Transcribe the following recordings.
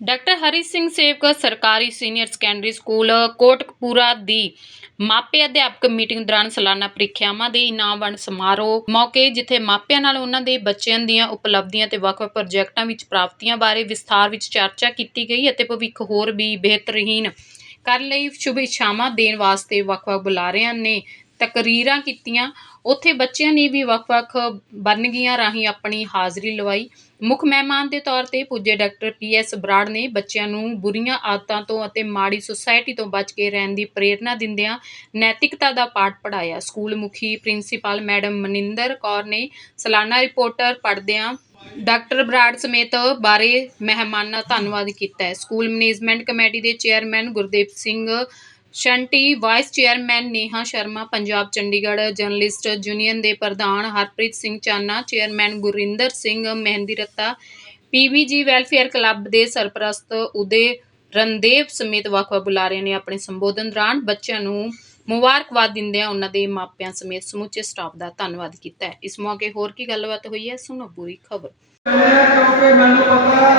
Doctor ਹਰੀ ਸਿੰਘ ਸੇਵਕ ਸਰਕਾਰੀ senior secondary school Kotkapura ਦੀ ਮਾਪੇ ਅਧਿਆਪਕ ਮੀਟਿੰਗ ਦੌਰਾਨ ਸਾਲਾਨਾ ਪ੍ਰੀਖਿਆਵਾਂ ਦੇ ਇਨਾਮ ਵੰਡ ਸਮਾਰੋਹ ਮੌਕੇ, ਜਿੱਥੇ ਮਾਪਿਆਂ ਨਾਲ ਉਹਨਾਂ ਦੇ ਬੱਚਿਆਂ ਦੀਆਂ ਉਪਲਬਧੀਆਂ ਤੇ ਵੱਖ-ਵੱਖ ਪ੍ਰੋਜੈਕਟਾਂ ਵਿੱਚ ਪ੍ਰਾਪਤੀਆਂ ਬਾਰੇ ਵਿਸਥਾਰ ਵਿੱਚ ਚਰਚਾ ਕੀਤੀ ਗਈ ਅਤੇ ਭਵਿੱਖ ਹੋਰ ਵੀ ਬਿਹਤਰੀਨ ਕਰਨ ਲਈ। ਸ਼ੁਭ ਇੱਛਾਵਾਂ ਦੇਣ ਵਾਸਤੇ ਵੱਖ-ਵੱਖ ਬੁਲਾਰਿਆਂ ਨੇ ਤਕਰੀਰਾਂ ਕੀਤੀਆਂ। ਉੱਥੇ ਬੱਚਿਆਂ ਨੇ ਵੀ ਵੱਖ-ਵੱਖ ਵੰਨਗੀਆਂ ਰਾਹੀਂ ਆਪਣੀ ਹਾਜ਼ਰੀ ਲਵਾਈ। ਮੁੱਖ ਮਹਿਮਾਨ ਦੇ ਤੌਰ ਤੇ ਪੁੱਜੇ ਡਾਕਟਰ ਪੀ ਪੀਐਸ ਬਰਾੜ ਨੇ ਬੱਚਿਆਂ ਨੂੰ ਬੁਰੀਆਂ ਆਦਤਾਂ ਤੋਂ ਅਤੇ ਮਾੜੀ ਸੁਸਾਇਟੀ ਤੋਂ ਬਚ ਕੇ ਰਹਿਣ ਦੀ ਪ੍ਰੇਰਣਾ ਦਿੰਦਿਆਂ ਨੈਤਿਕਤਾ ਦਾ ਪਾਠ ਪੜ੍ਹਾਇਆ। ਸਕੂਲ ਮੁਖੀ ਪ੍ਰਿੰਸੀਪਲ ਮੈਡਮ ਮਨਿੰਦਰ ਕੌਰ ਨੇ ਸਾਲਾਨਾ ਰਿਪੋਰਟਰ ਪੜ੍ਹਦਿਆਂ ਡਾਕਟਰ ਬਰਾੜ ਸਮੇਤ ਬਾਰੇ ਮਹਿਮਾਨਾਂ ਧੰਨਵਾਦ ਕੀਤਾ। ਹੈ ਸਕੂਲ ਮੈਨੇਜਮੈਂਟ ਕਮੇਟੀ ਦੇ chairman Gurdev Singh Shunty vice chairman Neha Sharma, Punjab Chandigarh journalist union ਦੇ ਪ੍ਰਧਾਨ Harpreet Singh Chana, chairman Gurinder Singh Mehndi Ratta PVG welfare club ਦੇ ਸਰਪ੍ਰਸਤ ਉਦੇ ਰਣਦੇਵ ਸਮੇਤ ਵੱਖ-ਵੱਖ ਬੁਲਾਰਿਆਂ ਨੇ ਆਪਣੇ ਸੰਬੋਧਨ ਦੌਰਾਨ ਬੱਚਿਆਂ ਨੂੰ ਮੁਬਾਰਕਬਾਦ ਦਿੰਦਿਆਂ ਉਹਨਾਂ ਦੇ ਮਾਪਿਆਂ ਸਮੇਤ ਸਮੁੱਚੇ ਸਟਾਫ ਦਾ ਧੰਨਵਾਦ ਕੀਤਾ ਹੈ। ਇਸ ਮੌਕੇ ਹੋਰ ਕੀ ਗੱਲਬਾਤ ਹੋਈ ਹੈ, ਸੁਣੋ ਪੂਰੀ ਖਬਰ। ਕਿਉਂਕਿ ਮੈਨੂੰ ਪਤਾ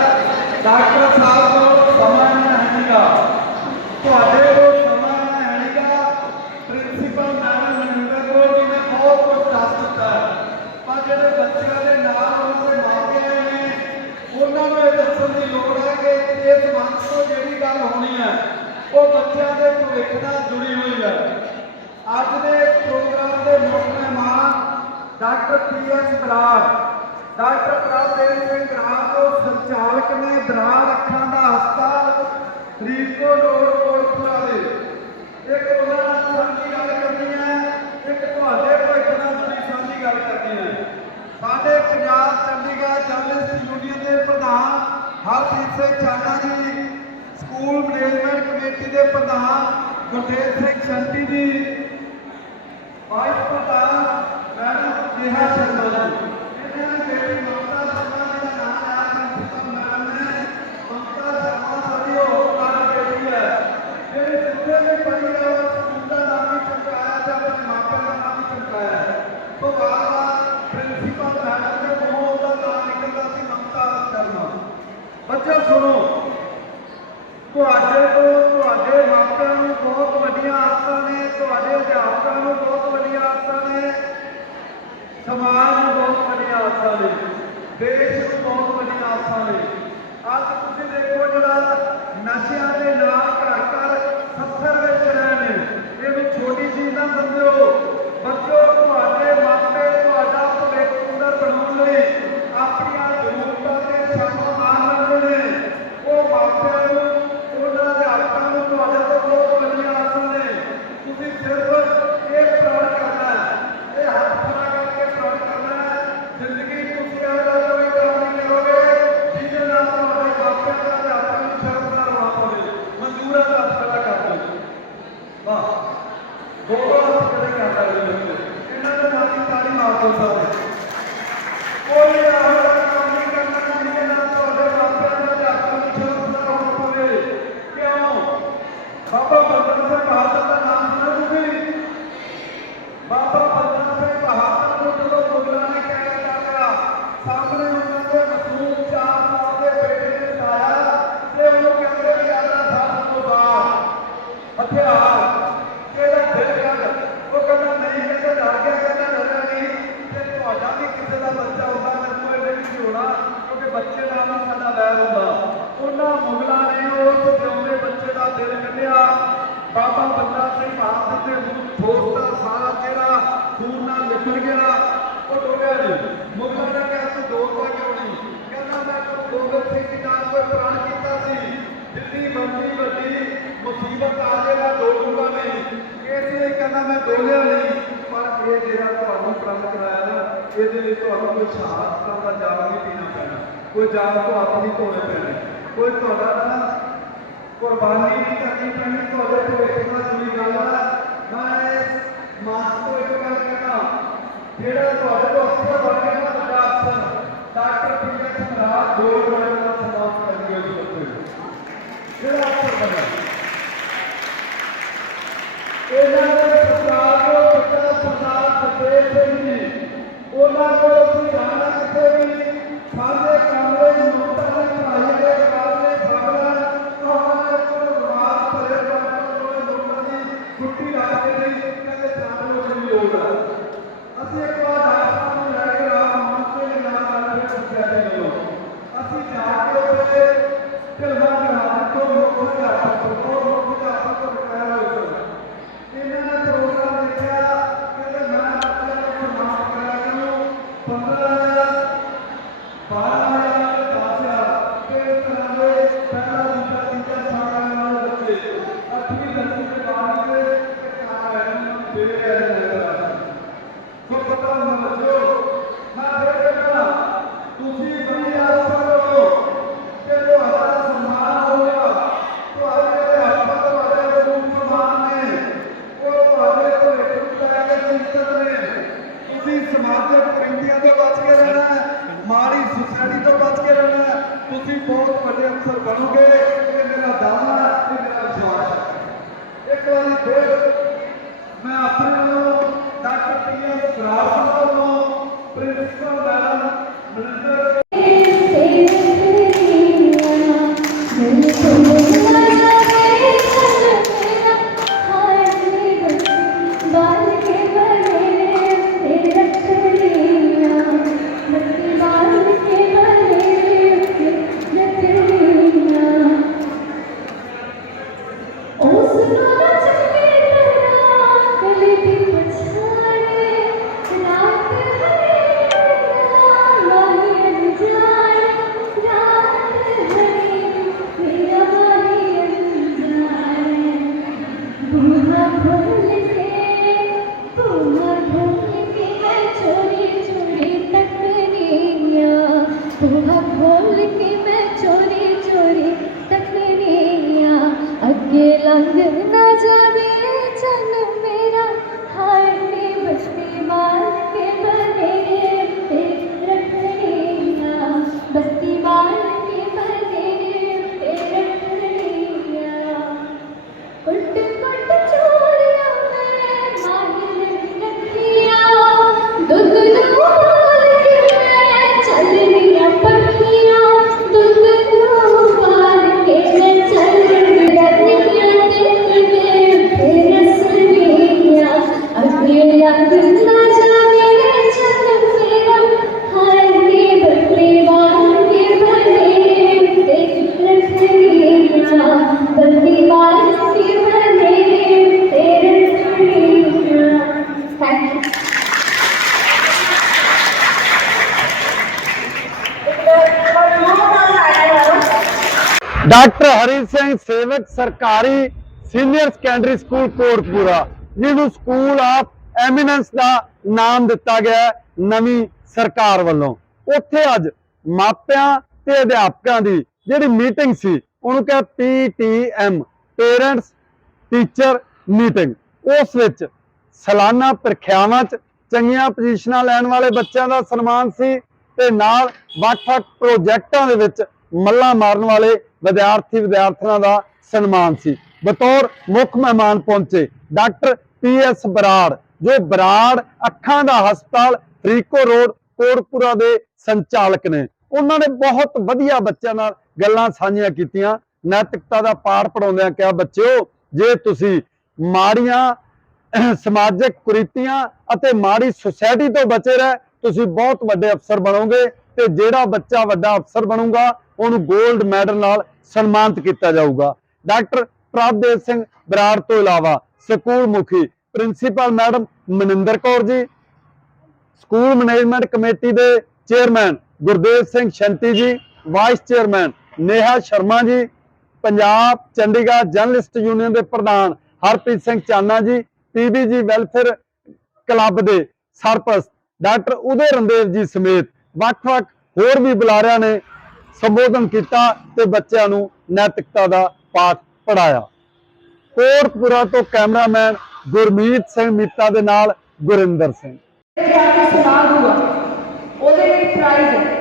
ਡਾਕਟਰ ਸਾਹਿਬ ਕੋਲ ਸਮਾਂ ਨਹੀਂ ਹੈਗਾ ਤੁਹਾਡੇ ਇਹ ਦੱਸਣ ਦੀ ਲੋੜ ਹੈ ਕਿ ਇਸ ਮੰਚ ਤੋਂ ਜਿਹੜੀ ਗੱਲ ਹੋਣੀ ਹੈ, ਉਹ ਬੱਚਿਆਂ ਦੇ ਭਵਿੱਖ ਨਾਲ ਜੁੜੀ ਹੋਈ ਹੈ। ਅੱਜ ਦੇ ਪ੍ਰੋਗਰਾਮ ਦੇ ਮੁੱਖ ਮਹਿਮਾਨ doctor P S Brar. Doctor Prabhdev Singh Brar ਜੋ ਸੰਚਾਲਕ ਨੇ ਬਰਾੜ ਅੱਖਾਂ ਦਾ ਹਸਪਤਾਲ ਫਰੀਦਕੋਟ ਰੋਡ ਕੋਟਪੁਰਾ ਦੇ ਇੱਕ ਉਹਨਾਂ ਨਾਲ ਸਾਂਝੀ ਗੱਲ ਕਰਨੀ ਹੈ, ਇੱਕ ਤੁਹਾਡੇ ਭਵਿੱਖ ਨਾਲ ਸਾਂਝੀ ਗੱਲ ਕਰਨੀ ਹੈ। ਸਾਡੇ ਪੰਜਾਬ ਚੰਡੀਗੜ੍ਹ ਜਰਨਲਿਸਟ ਯੂਨੀਅਨ ਦੇ ਪ੍ਰਧਾਨ ਹਰਜੀਤ ਸਿੰਘ ਚਾਨਾ ਜੀ, ਸਕੂਲ ਮੈਨੇਜਮੈਂਟ ਕਮੇਟੀ ਦੇ ਪ੍ਰਧਾਨ ਗੁਰਦੇਵ ਸਿੰਘ ਸ਼ੰਤੀ ਜੀ ਵਾਈਸ ਪ੍ਰਧਾਨ ਮੈਡਮ ਨੇਹਾ ਸ਼ਰਮਾ ਜੀ ਇਹਨਾਂ ਨੇ ਬੇਟੀ ਮਮਤਾ ਸ਼ਰਮਾ ਜੀ ਦਾ ਨਾਮ ਲਿਆ ਪ੍ਰਿੰਸੀਪਲ ਮੈਡਮ ਨੇ ਮਮਤਾ ਸ਼ਰਮਾ ਸਾਡੀ ਉਹ ਨਾਲ ਬੇਟੀ ਹੈ ਜਿਹੜੇ ਜਿੱਥੇ ਵੀ ਪੜ੍ਹੀ ਹੈ ਉਹ ਸਕੂਲ ਦਾ ਨਾਮ ਵੀ ਚਮਕਾਇਆ ਤੇ ਆਪਣੇ ਮਾਪਿਆਂ ਦਾ ਨਾਮ ਵੀ ਚਮਕਾਇਆ ਹੈ ਤੋਂ ਬਾਰ ਬਾਰ ਪ੍ਰਿੰਸੀਪਲ ਮੈਡਮ ਦੇ ਮੂੰਹੋਂ ਉਹਦਾ ਨਾਮ ਨਿਕਲਦਾ ਸੀ ਮਮਤਾ ਸ਼ਰਮਾ ਬੱਚਿਓ ਸੁਣੋ ਤੁਹਾਡੇ ਤੋਂ ਤੁਹਾਡੇ ਮਾਪਿਆਂ ਨੂੰ ਬਹੁਤ ਵੱਡੀਆਂ ਆਸਾਂ ਨੇ ਤੁਹਾਡੇ ਅਧਿਆਪਕਾਂ ਨੂੰ ਬਹੁਤ ਵੱਡੀਆਂ ਆਸਾਂ ਨੇ ਸਮਾਜ ਨੂੰ ਬਹੁਤ ਵੱਡੀਆਂ ਆਸਾਂ ਨੇ, ਦੇਸ਼ ਨੂੰ ਬਹੁਤ ਵੱਡੀਆਂ ਆਸਾਂ ਨੇ। ਅੱਜ ਤੁਸੀਂ ਦੇਖੋ ਜਿਹੜਾ ਨਸ਼ਿਆਂ ਦੇ ਨਾਲ ਘਰ ਘਰ ਸੱਥਰ ਵਿੱਚ ਰਹੇ ਨੇ। ਇਹਨੂੰ ਛੋਟੀ ਚੀਜ਼ ਨਾ ਸਮਝੋ। ਬੱਚੋ, ਤੁਹਾਡੇ ਮਾਪੇ ਤੁਹਾਡਾ ਭਵਿੱਖ ਸੁੰਦਰ ਬਣਾਉਣ ਲਈ ਆਪਣੀਆਂ ਜ਼ਰੂਰਤਾਂ ਤੇ ਸਮਾਨ ਲੈਂਦੇ ਨੇ ਉਹ ਮਾਪਿਆਂ ਨੂੰ ਉਹਨਾਂ ਦੇ ਹੱਥਾਂ ਨੂੰ ਤੁਹਾਡੇ ਤੋਂ ਬਹੁਤ ਵੱਡੀਆਂ ਆਸਾਂ ਨੇ ਤੁਸੀਂ ਸਿਰਫ ਇਹ ਪ੍ਰਣ ਕਰਨਾ ਹੈ ਇਹ ਹੱਥ ਖੜਾ ਕਰਕੇ ਪ੍ਰਣ ਕਰਨਾ ਹੈ ਜ਼ਿੰਦਗੀ ਤੁਸੀਂ ਆਪਦਾ ਕੋਈ ਕੰਮ ਨਹੀਂ ਕਰੋਗੇ ਜਿਹਦੇ ਨਾਲ ਤੁਹਾਡੇ ਮਾਪਿਆਂ ਦਾ ਤੇ ਹੱਥਾਂ ਨੂੰ ਸ਼ਰਮਸਾਰ ਹੋਣਾ ਪਵੇ ਮਨਜ਼ੂਰ ਹੈ ਤਾਂ ਹੱਥ ਖੜਾ ਕਰ ਦਿਓ ਵਾਹ ਦੋਨੋਂ ਹੱਥ ਖੜੇ ਕਰ ਸਕਦੇ ਇਹਨਾਂ ਦੇ ਮਾਤੀ ਤਾਲੀ ਮਾਰ ਦਿਓ ਸਾਰੇ ਕੋਈ ਇਹੋ ਜਿਹਾ ਕੰਮ ਨਹੀਂ ਕਰਨਾ ਜਿਹਦੇ ਨਾਲ ਤੁਹਾਡੇ ਮਾਪਿਆਂ ਦਾ ਤੇ ਹੱਥਾਂ ਨੂੰ ਸ਼ਰਮਸਾਰ ਹੋਣਾ ਪਵੇ ਕਿਉਂ ਬਾਬਾ ਬੰਦਾ ਸਿੰਘ ਬਹਾਦਰ ਦਾ ਨਾਮ ਸੁਣਿਆ ਤੁਸੀਂ ਬਾਬਾ ਬੰਦਾ ਸਿੰਘ ਬਹਾਦਰ ਨੂੰ ਜਦੋਂ ਮੁਗਲਾਂ ਨੇ ਕੈਦ ਕਰ ਲਿਆ ਸਾਹਮਣੇ ਉਹਨਾਂ ਦੇ ਮਸੂਮ ਚਾਰ ਸਾਲ ਦੇ ਬੇਟੇ ਨੇ ਉਠਾਇਆ ਤੇ ਉਹਨੂੰ ਕਹਿੰਦੇ ਵੀ ਆਲਾ ਸਾਹਿਬ ਤੋਂ ਬਾਹਰ ਹਥਿਆਰ ਕਿਹੜਾ ਦਿਲ ਕਰ ਉਹ ਕਹਿੰਦਾ ਨਹੀਂ ਕਹਿੰਦਾ ਡਰ ਗਿਆ ਕਹਿੰਦਾ ਡਰਿਆ ਨਹੀਂ ਤੇ ਤੁਹਾਡਾ ਵੀ ਕਿਸੇ ਦਾ ਬੱਚਾ ਹੁੰਦਾ ਮੈਨੂੰ ਇਹਦੇ ਵਿੱਚ ਹੋਣਾ ਕਿਉਂਕਿ ਬੱਚੇ ਨਾਲ ਨਾ ਸਾਡਾ ਵੈਰ ਹੁੰਦਾ ਉਹਨਾਂ ਮੁਗਲਾਂ ਨੇ ਉਸ ਜਿਉਂਦੇ ਬੱਚੇ ਦਾ ਦਿਲ ਕੱਢਿਆ ਬਾਬਾ ਬੰਦਾ ਸਿੰਘ ਬਹਾਦਰ ਦੇ ਮੂੰਹ ਠੋਸ ਦਾ ਸਾਰਾ ਜਿਹੜਾ ਖੂਨ ਨਾਲ ਨਿਕਲ ਗਿਆ ਉਹ ਡੋਲਿਆ ਨਹੀਂ ਮੁਗਲਾਂ ਨੇ ਕਿਹਾ ਤੂੰ ਡੋਲਦਾ ਕਿਉਂ ਨਹੀਂ ਕਹਿੰਦਾ ਮੈਂ ਤਾਂ ਗੋਬਿੰਦ ਸਿੰਘ ਜੀ ਨਾਲ ਕੋਈ ਪ੍ਰਣ ਕੀਤਾ ਸੀ ਦਿੱਲੀ ਮੰਦੀ ਵੱਡੀ ਮੁਸੀਬਤ ਆ ਜਾਏਗਾ ਡੋਲੂਗਾ ਨਹੀਂ। ਇਸ ਲਈ ਕਹਿੰਦਾ ਮੈਂ ਡੋਲਿਆ ਨਹੀਂ ਪਰ ਇਹ ਜਿਹੜਾ ਤੁਹਾਨੂੰ ਪ੍ਰਣ ਕਰਾਇਆ ਨਾ, ਇਹਦੇ ਲਈ ਤੁਹਾਨੂੰ ਕੋਈ ਸ਼ਹਾਦਤਾਂ ਦਾ ਜਾਮ ਨਹੀਂ ਪੀਣਾ ਪੈਣਾ। ਕੋਈ ਜਾਮ ਤੋਂ ਹੱਥ ਨਹੀਂ ਧੋਣੇ ਪੈਣੇ। ਕੋਈ ਤੁਹਾਡਾ ਨਾ ਕੁਰਬਾਨੀ ਨਹੀਂ ਕਰਨੀ ਪੈਣੀ, ਤੁਹਾਡੇ ਭਵਿੱਖ ਨਾਲ ਜੁੜੀ ਗੱਲ ਹੈ ਮੈਂ ਇਸ ਮਾਸ ਤੋਂ ਇੱਕ ਗੱਲ ਕਹਿਣਾ ਜਿਹੜਾ ਤੁਹਾਡੇ ਤੋਂ ਅਫਸਰ ਬਣ ਗਿਆ ਨਾ ਵੱਡਾ ਅਫਸਰ ਡਾਕਟਰ ਪੀਐਸ ਸਮਰਾਟ ਦੋ ਬੜੇ ਦਾ ਸਨਮਾਨ حق كل حق كل حق من أهل السنة. إننا تروسان الكافر ਡਾਕਟਰ ਹਰੀ ਸਿੰਘ, ਸੇਵਕ ਸਰਕਾਰੀ ਸੀਨੀਅਰ ਸੈਕੰਡਰੀ ਸਕੂਲ ਕੋਟਪੂਰਾ, ਜਿਹਨੂੰ ਸਕੂਲ ਆਫ ਐਮੀਨੈਂਸ ਦਾ ਨਾਮ ਦਿੱਤਾ ਗਿਆ ਨਵੀਂ ਸਰਕਾਰ ਵੱਲੋਂ। ਉੱਥੇ ਅੱਜ ਮਾਪਿਆਂ ਤੇ ਅਧਿਆਪਕਾਂ ਦੀ ਜਿਹੜੀ ਮੀਟਿੰਗ ਸੀ, ਉਹਨੂੰ ਕਿਹਾ ਪੀਟੀਐਮ ਪੇਰੈਂਟਸ ਟੀਚਰ ਮੀਟਿੰਗ। ਉਸ ਵਿੱਚ ਸਾਲਾਨਾ ਪ੍ਰੀਖਿਆਵਾਂ 'ਚ ਚੰਗੀਆਂ ਪੋਜੀਸ਼ਨਾਂ ਲੈਣ ਵਾਲੇ ਬੱਚਿਆਂ ਦਾ ਸਨਮਾਨ ਸੀ ਤੇ ਨਾਲ ਵੱਖ-ਵੱਖ ਪ੍ਰੋਜੈਕਟਾਂ ਦੇ ਵਿੱਚ ਮੱਲਾ ਮਾਰਨ ਵਾਲੇ ਵਿਦਿਆਰਥੀ ਵਿਦਿਆਰਥਣਾਂ ਦਾ ਸਨਮਾਨ ਸੀ। ਬਤੌਰ ਮੁੱਖ ਮਹਿਮਾਨ ਪਹੁੰਚੇ ਡਾਕਟਰ ਪੀ ਐਸ ਬਰਾੜ, ਜੋ ਬਰਾੜ ਅੱਖਾਂ ਦਾ ਹਸਪਤਾਲ ਫਰੀਕੋ ਰੋਡ, ਕੋਟਪੁਰਾ ਦੇ ਸੰਚਾਲਕ ਨੇ। ਉਹਨਾਂ ਨੇ ਬਹੁਤ ਵਧੀਆ ਬੱਚਿਆਂ ਨਾਲ ਗੱਲਾਂ ਸਾਂਝੀਆਂ ਕੀਤੀਆਂ। ਨੈਤਿਕਤਾ ਦਾ ਪਾਠ ਪੜਾਉਂਦਿਆਂ ਕਿਹਾ, ਬੱਚਿਓ, ਜੇ ਤੁਸੀਂ ਮਾੜੀਆਂ ਸਮਾਜਿਕ ਕੁਰੀਤੀਆਂ ਅਤੇ ਮਾੜੀ ਸੁਸਾਇਟੀ ਤੋਂ ਬਚੇ ਰਹਿ, ਤੁਸੀਂ ਬਹੁਤ ਵੱਡੇ ਅਫਸਰ ਬਣੋਗੇ। ਤੇ ਜਿਹੜਾ ਬੱਚਾ ਵੱਡਾ ਅਫਸਰ ਬਣੂਗਾ, ਉਹਨੂੰ 골ਡ ਮੈਡਲ ਨਾਲ ਸਨਮਾਨਿਤ ਕੀਤਾ ਜਾਊਗਾ। ਡਾਕਟਰ ਪ੍ਰਭਦੇਵ ਸਿੰਘ ਬਰਾੜ ਤੋਂ ਇਲਾਵਾ ਸਕੂਲ ਮੁਖੀ principal madam Maninder Kaur ji, school management committee ਦੇ chairman Gurdev Singh Shanti ji, vice chairman Neha Sharma ji, Punjab Chandigarh journalist union ਦੇ ਪ੍ਰਧਾਨ ਹਰਪ੍ਰੀਤ ਸਿੰਘ ਚਾਨਾ ਜੀ, ਪੀਬੀਜੀ ਵੈਲਫੇਅਰ ਕਲੱਬ ਦੇ ਸਰਪ੍ਰਸਤ ਡਾਕਟਰ ਉਦੇ ਰੰਦੇਵ ਜੀ ਸਮੇਤ ਵੱਖ-ਵੱਖ ਹੋਰ ਵੀ ਬੁਲਾਰਿਆਂ ਨੇ ਸੰਬੋਧਨ ਕੀਤਾ ਤੇ ਬੱਚਿਆਂ ਨੂੰ ਨੈਤਿਕਤਾ ਦਾ ਪਾਠ ਪੜਾਇਆ ਕੋਟਪੁਰਾ ਤੋਂ ਕੈਮਰਾਮੈਨ ਗੁਰਮੀਤ ਸਿੰਘ ਮੀਤਾ ਦੇ ਨਾਲ ਗੁਰਿੰਦਰ ਸਿੰਘ। ਉਹਦੇ ਲਈ ਪ੍ਰਾਈਜ਼ ਹੈ।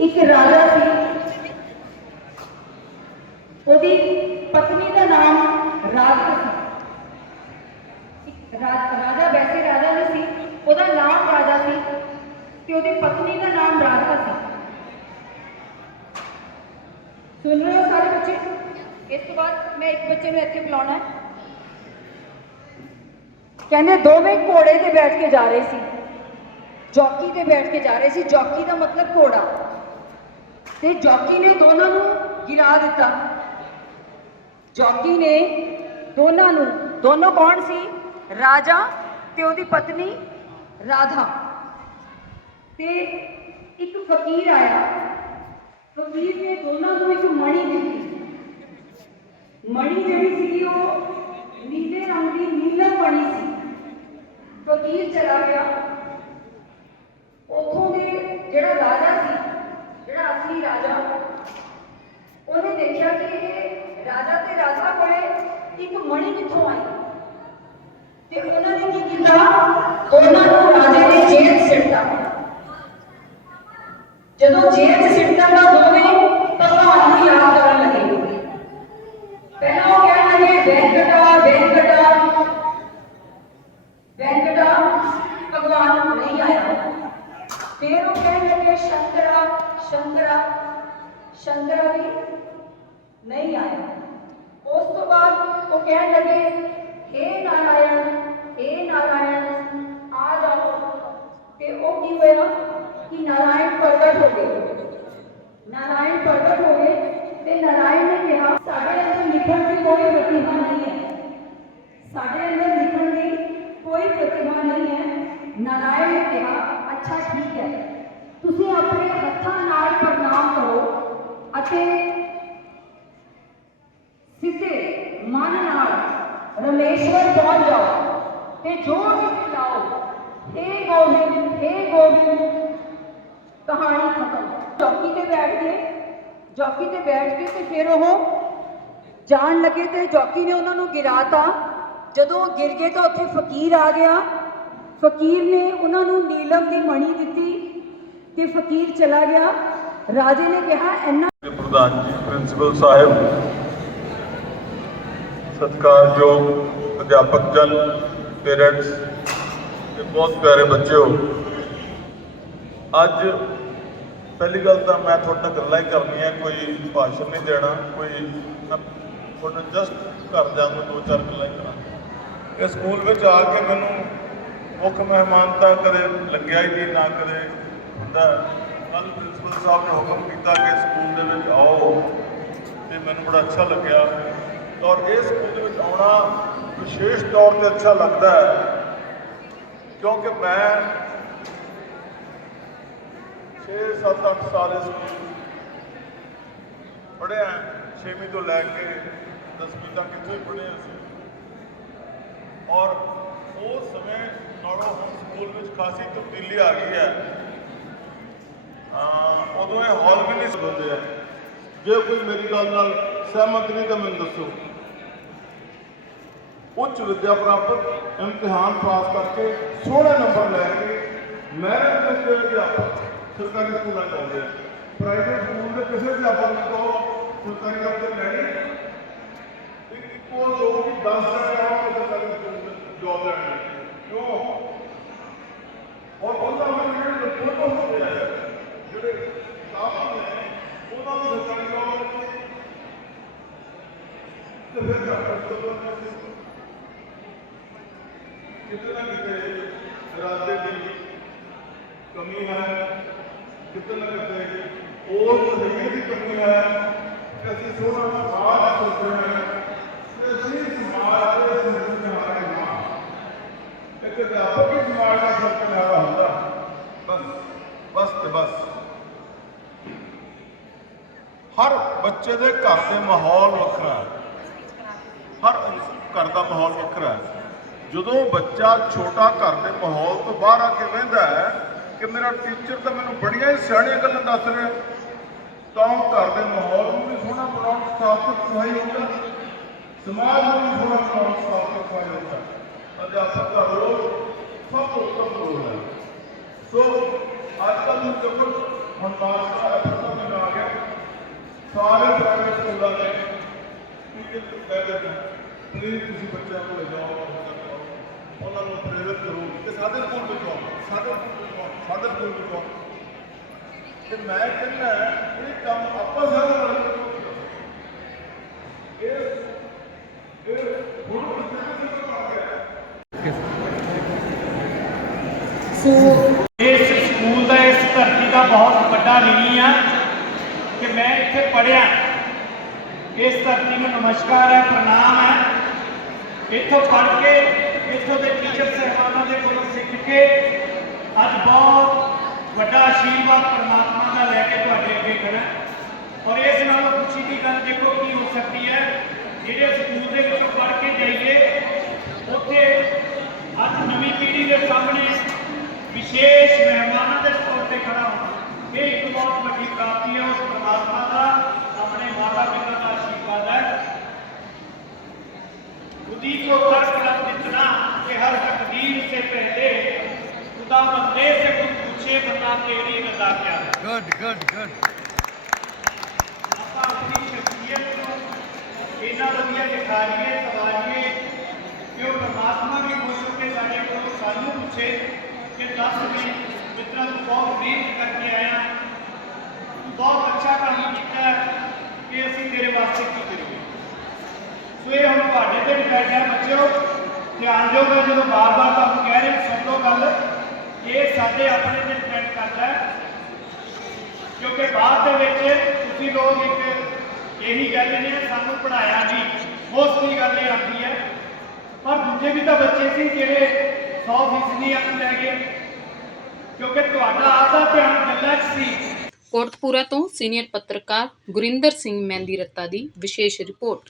ਇੱਕ ਰਾਜਾ ਸੀ। ਉਹਦੀ ਪਤਨੀ ਦਾ ਨਾਮ ਰਾਧਾ ਰਾਜਾ ਵੈਸੇ ਰਾਜਾ ਨਹੀਂ ਸੀ, ਉਹਦਾ ਨਾਮ ਰਾਜਾ ਸੀ ਤੇ ਉਹਦੀ ਪਤਨੀ ਦਾ ਨਾਮ ਰਾਧਾ ਸੀ। ਸੁਣ ਰਹੇ ਹੋ ਸਾਰੇ ਬੱਚੇ। ਇਸ ਤੋਂ ਬਾਅਦ ਮੈਂ ਇੱਕ ਬੱਚੇ ਨੂੰ ਇੱਥੇ ਬੁਲਾਉਣਾ ਹੈ। ਕਹਿੰਦੇ ਦੋਵੇਂ ਘੋੜੇ ਤੇ ਬੈਠ ਕੇ ਜਾ ਰਹੇ ਸੀ। ਜੌਕੀ ਤੇ ਬੈਠ ਕੇ ਜਾ ਰਹੇ ਸੀ। ਜੌਕੀ ਦਾ ਮਤਲਬ ਘੋੜਾ। ਤੇ ਜੌਕੀ ਨੇ ਦੋਨਾਂ ਨੂੰ ਗਿਰਾ ਦਿੱਤਾ। ਜੌਕੀ ਨੇ ਦੋਨਾਂ ਨੂੰ ਦੋਨੋਂ ਕੌਣ ਸੀ? ਰਾਜਾ ਤੇ ਉਹਦੀ ਪਤਨੀ ਰਾਧਾ। ਤੇ ਇੱਕ ਫਕੀਰ ਆਇਆ। ਫਕੀਰ ਨੇ ਦੋਨਾਂ ਨੂੰ ਇੱਕ ਮਣੀ ਦਿੱਤੀ। ਮਣੀ ਜਿਹੜੀ ਸੀ ਉਹ ਨੀਲੇ ਰੰਗ ਦੀ ਨੀਲਮ ਮਣੀ ਸੀ। ਫਕੀਰ ਚਲਾ ਗਿਆ। ਉਥੋਂ ਦੇ ਜਿਹੜਾ ਰਾਜਾ ਸੀ, ਜਿਹੜਾ ਅਸਲੀ ਰਾਜਾ, ਉਹਨੇ ਦੇਖਿਆ ਕਿ ਇਹ ਰਾਜਾ ਤੇ ਰਾਜਾ ਕੋਲੇ ਇੱਕ ਮਣੀ ਕਿੱਥੋਂ ਆਈ? ਤੇ ਉਹਨਾਂ ਨੇ ਕੀ ਕੀਤਾ? ਉਹਨਾਂ ਨੂੰ ਰਾਜੇ ਨੇ ਜੇਲ੍ਹ ਸਿੱਟਾ ਜਦੋਂ ਜੇਲ੍ਹ 'ਚ ਸਿੱਟਤਾ ਤਾਂ ਦੋਵੇਂ ਭਗਵਾਨ ਨੂੰ ਯਾਦ ਕਰਨ ਲੱਗੇ ਪਹਿਲਾਂ ਉਹ ਕਹਿਣ ਲੱਗੇ ਵੈਂਕਟਾ ਵੈਂਕਟਾ ਵੈਂਕਟਾ ਭਗਵਾਨ ਨਹੀਂ ਆਇਆ ਫਿਰ ਉਹ ਕਹਿਣ ਲੱਗੇ ਸ਼ੰਕਰਾ ਸ਼ੰਕਰਾ ਸ਼ੰਕਰਾ ਵੀ ਨਹੀਂ ਆਇਆ ਉਸ ਤੋਂ ਬਾਅਦ ਉਹ ਕਹਿਣ ਲੱਗੇ हे ਨਾਰਾਇਣ हे ਨਾਰਾਇਣ ਆ ਜਾਓ ਤੇ ਉਹ ਕੀ ਹੋਇਆ ਕਿ ਨਾਰਾਇਣ ਪ੍ਰਗਟ ਹੋ ਗਏ ਨਾਰਾਇਣ ਪ੍ਰਗਟ ਹੋ ਗਏ ਤੇ ਨਾਰਾਇਣ ਨੇ ਕਿਹਾ ਸਾਡੇ ਅੰਦਰ ਲਿਖਣ ਦੀ ਕੋਈ ਪ੍ਰਤਿਭਾ ਨਹੀਂ ਹੈ ਸਾਡੇ ਅੰਦਰ ਲਿਖਣ ਦੀ ਕੋਈ ਪ੍ਰਤਿਭਾ ਨਹੀਂ ਹੈ ਨਾਰਾਇਣ ਨੇ ਕਿਹਾ, ਅੱਛਾ, ਠੀਕ ਹੈ। ਤੁਸੀਂ ਆਪਣੇ ਹੱਥਾਂ ਨਾਲ ਪ੍ਰਣਾਮ ਕਰੋ ਅਤੇ ਸਿੱਧੇ ਮਨ ਨਾਲ ਰਮੇਸ਼ਵਰ ਪਹੁੰਚ ਜਾਓ ਤੇ ਜੋ ਵੀ ਲਾਓ हे ਗੋਬਿੰਦ हे ਗੋਬਿੰਦ, ਕਹਾਣੀ ਖਤਮ। ਚੌਕੀ ਤੇ ਬੈਠ ਕੇ ਚੌਕੀ ਤੇ ਬੈਠ ਕੇ ਤੇ ਫਿਰ ਉਹ ਜਾਣ ਲੱਗੇ ਤੇ ਚੌਕੀ ਨੇ ਉਹਨਾਂ ਨੂੰ ਗਿਰਾਤਾ। ਜਦੋਂ ਉਹ ਗਿਰ ਗਏ ਤਾਂ ਉੱਥੇ ਫਕੀਰ ਆ ਗਿਆ। ਫਕੀਰ ਨੇ ਉਹਨਾਂ ਨੂੰ ਨੀਲਮ ਦੀ ਮਣੀ ਦਿੱਤੀ ਤੇ ਫਕੀਰ ਚਲਾ ਗਿਆ। ਰਾਜੇ ਨੇ ਕਿਹਾ, ਇੰਨਾ ਪ੍ਰਧਾਨ ਜੀ, ਪ੍ਰਿੰਸੀਪਲ ਸਾਹਿਬ, ਸਤਿਕਾਰਯੋਗ ਅਧਿਆਪਕ ਜਨ, ਪੇਰੈਂਟਸ ਤੇ ਬਹੁਤ ਪਿਆਰੇ ਬੱਚਿਓ, ਅੱਜ ਪਹਿਲੀ ਗੱਲ ਤਾਂ ਮੈਂ ਤੁਹਾਡੇ ਨਾਲ ਗੱਲਾਂ ਹੀ ਕਰਨੀਆਂ, ਕੋਈ ਭਾਸ਼ਣ ਨਹੀਂ ਦੇਣਾ, ਕੋਈ ਤੁਹਾਡੇ ਜਸਟ ਘਰ ਜਾ ਕੇ ਦੋ ਚਾਰ ਗੱਲਾਂ ਹੀ ਕਰਾਂ ਇਹ ਸਕੂਲ ਵਿੱਚ ਆ ਕੇ ਮੈਨੂੰ ਮੁੱਖ ਮਹਿਮਾਨ ਤਾਂ ਕਦੇ ਲੱਗਿਆ ਹੀ ਨਹੀਂ, ਨਾ ਕਦੇ ਹੁੰਦਾ। ਕੱਲ ਪ੍ਰਿੰਸੀਪਲ ਸਾਹਿਬ ਨੇ ਹੁਕਮ ਕੀਤਾ ਕਿ ਸਕੂਲ ਦੇ ਵਿੱਚ ਆਓ ਤੇ ਮੈਨੂੰ ਬੜਾ ਅੱਛਾ ਲੱਗਿਆ। ਔਰ ਇਹ ਸਕੂਲ ਦੇ ਵਿੱਚ ਆਉਣਾ ਵਿਸ਼ੇਸ਼ ਤੌਰ ਤੇ ਅੱਛਾ ਲੱਗਦਾ ਹੈ, ਕਿਉਂਕਿ ਮੈਂ 6 7 8 ਸਾਲ ਇਸ ਸਕੂਲ ਪੜ੍ਹਿਆ 6ਵੀਂ ਤੋਂ ਲੈ ਕੇ 10ਵੀਂ ਤੱਕ ਇੱਥੇ ਹੀ ਪੜ੍ਹੇ ਅਸੀਂ। ਔਰ ਸਕੂਲ ਵਿੱਚ ਖਾਸੀ ਤਬਦੀਲੀ ਆ ਗਈ ਹੈ। ਅਹ ਉਦੋਂ ਇਹ ਹਾਲ ਵੀ ਨਹੀਂ ਹੁੰਦੇ ਆ। ਜੇ ਕੋਈ ਮੇਰੀ ਗੱਲ ਨਾਲ ਸਹਿਮਤ ਨਹੀਂ ਤਾਂ ਮੈਨੂੰ ਦੱਸੋ। ਉੱਚ ਵਿਦਿਆ ਪ੍ਰਾਪਤ, ਇਮਤਿਹਾਨ ਪਾਸ ਕਰਕੇ ਸੋਹਣੇ ਨੰਬਰ ਲੈ ਕੇ ਮੈਰਿਟ ਦੇ ਅਧਿਆਪਕ ਸਰਕਾਰੀ ਸਕੂਲਾਂ ਚ ਆਉਂਦੇ ਆ। ਪ੍ਰਾਈਵੇਟ ਸਕੂਲ ਦੇ ਕਿਸੇ ਅਧਿਆਪਕ ਨੂੰ ਕਹੋ, ਸਰਕਾਰੀ ਅਫਸਰ ਲੈਣੀ ਇੱਕ ਇੱਕੋ ਲੋਕ ਹੀ 10 ਜਣੇ ਆਉਣਗੇ ਸਰਕਾਰੀ ਸਕੂਲ ਚ ਜੋਬ ਲੈਣ ਲਈ। ਕਿਉਂ ਔਰ ਉਹਨਾਂ ਨੂੰ ਜਿਹੜੇ ਲੱਖੋਂ ਤੋਂ ਹੁੰਦੇ ਆ ਜਿਹੜੇ ਕਾਬਲ ਨੇ ਉਹਨਾਂ ਨੂੰ ਸਰਕਾਰੀ ਜੋਬ ਤੇ ਫਿਰ ਘੱਟ ਕਿਤੇ ਨਾ ਕਿਤੇ ਇਰਾਦੇ ਦੀ ਕਮੀ ਹੈ ਕਿਤੇ ਨਾ ਕਿਤੇ ਉਸ ਜ਼ਮੀਨ ਦੀ ਕਮੀ ਹੈ ਕਿ ਅਸੀਂ ਸੋਹਣਾ ਸਮਾਜ ਸੋਚਦੇ ਹਾਂ ਕਿ ਅਸੀਂ ਸਮਾਜ ਦੇ ਸਮਰਥਨ ਹਾਰੇ ਨਾ ਇੱਕ ਅਧਿਆਪਕ ਹੀ ਸਮਾਜ ਦਾ ਸਮਰਥਨ ਹਾਰਾ ਹੁੰਦਾ ਬਸ ਬਸ ਤੇ ਬਸ ਹਰ ਬੱਚੇ ਦੇ ਘਰ ਦੇ ਮਾਹੌਲ ਵੱਖਰਾ ਹੈ। ਘਰ ਦਾ ਮਾਹੌਲ ਵੱਖਰਾ ਹੈ। ਜਦੋਂ ਬੱਚਾ ਛੋਟਾ ਘਰ ਦੇ ਮਾਹੌਲ ਤੋਂ ਬਾਹਰ ਆ ਕੇ ਵਹਿੰਦਾ ਹੈ ਕਿ ਮੇਰਾ ਟੀਚਰ ਤਾਂ ਮੈਨੂੰ ਬੜੀਆਂ ਹੀ ਸਿਆਣੀਆਂ ਗੱਲਾਂ ਦੱਸ ਰਿਹਾ ਤਾਂ ਉਹ ਘਰ ਦੇ ਮਾਹੌਲ ਨੂੰ ਵੀ ਸੋਹਣਾ ਬਣਾਉਣ ਸਾਫ਼ ਸਫ਼ਾਈ ਹੁੰਦਾ ਸਮਾਜ ਨੂੰ ਵੀ ਸੋਹਣਾ ਬਣਾਉਣ ਸਾਫ਼ ਸਫ਼ਾਈ ਹੁੰਦਾ ਅਧਿਆਪਕ ਦਾ ਰੋਲ ਸਭ ਤੋਂ ਉੱਤਮ ਰੋਲ ਹੈ। ਸੋ ਅੱਜ ਕੱਲ੍ਹ ਨੂੰ ਜਬਰ ਹੁਣ ਮਾਸਟਰ ਦਾ ਆ ਗਿਆ। ਸਾਰੇ ਪ੍ਰਾਈਵੇਟ ਸਕੂਲਾਂ ਦੇ ਟੀਚਰ ਕਹਿੰਦੇ ਨੇ। ਪਲੀਜ਼ ਤੁਸੀਂ ਬੱਚਿਆਂ ਕੋਲ ਜਾਓ ਔਰ ਕਰੋ। ਉਹਨਾਂ ਨੂੰ ਪ੍ਰੇਰਿਤ ਕਰੋ ਕਿ ਸਾਡੇ ਸਕੂਲ ਵਿੱਚ ਆਓ ਸਾਡੇ ਸਕੂਲ ਵਿੱਚ ਆਓ ਸਾਡੇ ਸਕੂਲ ਵਿੱਚ ਆਓ ਤੇ ਮੈਂ ਕਹਿੰਦਾ ਇਹ ਕੰਮ ਆਪਾਂ ਸਾਰੇ ਰਲ ਕੇ ਕਰੋ। ਇਹ ਇਹ ਹੁਣ ਕਿਤੇ ਨਾ ਆ ਗਿਆ ਇਸ ਸਕੂਲ ਦਾ ਇਸ ਧਰਤੀ ਦਾ ਬਹੁਤ ਵੱਡਾ ਰਿਣੀ ਆ ਕਿ ਮੈਂ ਇੱਥੇ ਪੜਿਆ ਇਸ ਧਰਤੀ ਨੂੰ ਨਮਸਕਾਰ ਹੈ ਪ੍ਰਣਾਮ ਹੈ ਇੱਥੋਂ ਪੜ੍ਹ ਕੇ, ਇੱਥੋਂ ਦੇ ਟੀਚਰ ਸਹਿਬਾਨਾਂ ਦੇ ਕੋਲੋਂ ਸਿੱਖ ਕੇ, ਅੱਜ ਬਹੁਤ ਵੱਡਾ ਆਸ਼ੀਰਵਾਦ ਪ੍ਰਮਾਤਮਾ ਦਾ ਲੈ ਕੇ ਤੁਹਾਡੇ ਅੱਗੇ ਖੜਾ ਔਰ ਇਸ ਨਾਲੋਂ ਖੁਸ਼ੀ ਦੀ ਗੱਲ ਦੇਖੋ ਕੀ ਹੋ ਸਕਦੀ ਹੈ। ਜਿਹੜੇ ਸਕੂਲ ਦੇ ਵਿੱਚੋਂ ਪੜ੍ਹ ਕੇ ਜਾਈਏ, ਉੱਥੇ ਅੱਜ ਨਵੀਂ ਪੀੜ੍ਹੀ ਦੇ ਸਾਹਮਣੇ ਵਿਸ਼ੇਸ਼ ਮਹਿਮਾਨਾਂ ਦੇ ਤੌਰ ਤੇ ਖੜਾ ਹੋਣਾ, ਇਹ ਇੱਕ ਬਹੁਤ ਵੱਡੀ ਪ੍ਰਾਪਤੀ ਹੈ ਉਸ ਪ੍ਰਮਾਤਮਾ ਦਾ। کے ساتھ میری کیا ہے گڈ گڈ گڈ آپ اپنی شخصیت کو بنا وجہ دکھائیے سوالیے کہ پرماتما کی کوشش کے سارے کو سانو پوچھے کہ دس میں جتنا تو بہت محنت کر کے آیا بہت اچھا کام کیتا کہ اسی تیرے واسطے کی کریے سو یہ ہم تھوڑے تے ڈیپینڈ ہے بچوں دھیان دو میں جب بار بار تم کہہ رہے سن لو گل یہ سارے اپنے ਕਰਦਾ ਹੈ। ਕਿਉਂਕਿ ਬਾਅਦ ਦੇ ਵਿੱਚ ਤੁਸੀਂ ਲੋਕ ਇੱਕ ਇਹੀ ਕਹਿੰਦੇ ਨੇ ਸਾਨੂੰ ਪੜਾਇਆ ਨਹੀਂ ਮੋਸਟਲੀ ਗੱਲ ਇਹ ਆਉਂਦੀ ਹੈ। ਪਰ ਦੂਜੇ ਵੀ ਤਾਂ ਬੱਚੇ ਸੀ ਜਿਹੜੇ 100% ਅੰਕ ਲੈ ਗਏ ਕਿਉਂਕਿ ਤੁਹਾਡਾ ਆਦਾ ਧਿਆਨ ਗੱਲਾਂ 'ਚ ਸੀ। ਕੋਟਕਪੂਰਾ ਤੋਂ ਸੀਨੀਅਰ ਪੱਤਰਕਾਰ ਗੁਰਿੰਦਰ ਸਿੰਘ ਮਹਿੰਦੀ ਰੱਤਾ ਦੀ ਵਿਸ਼ੇਸ਼ ਰਿਪੋਰਟ।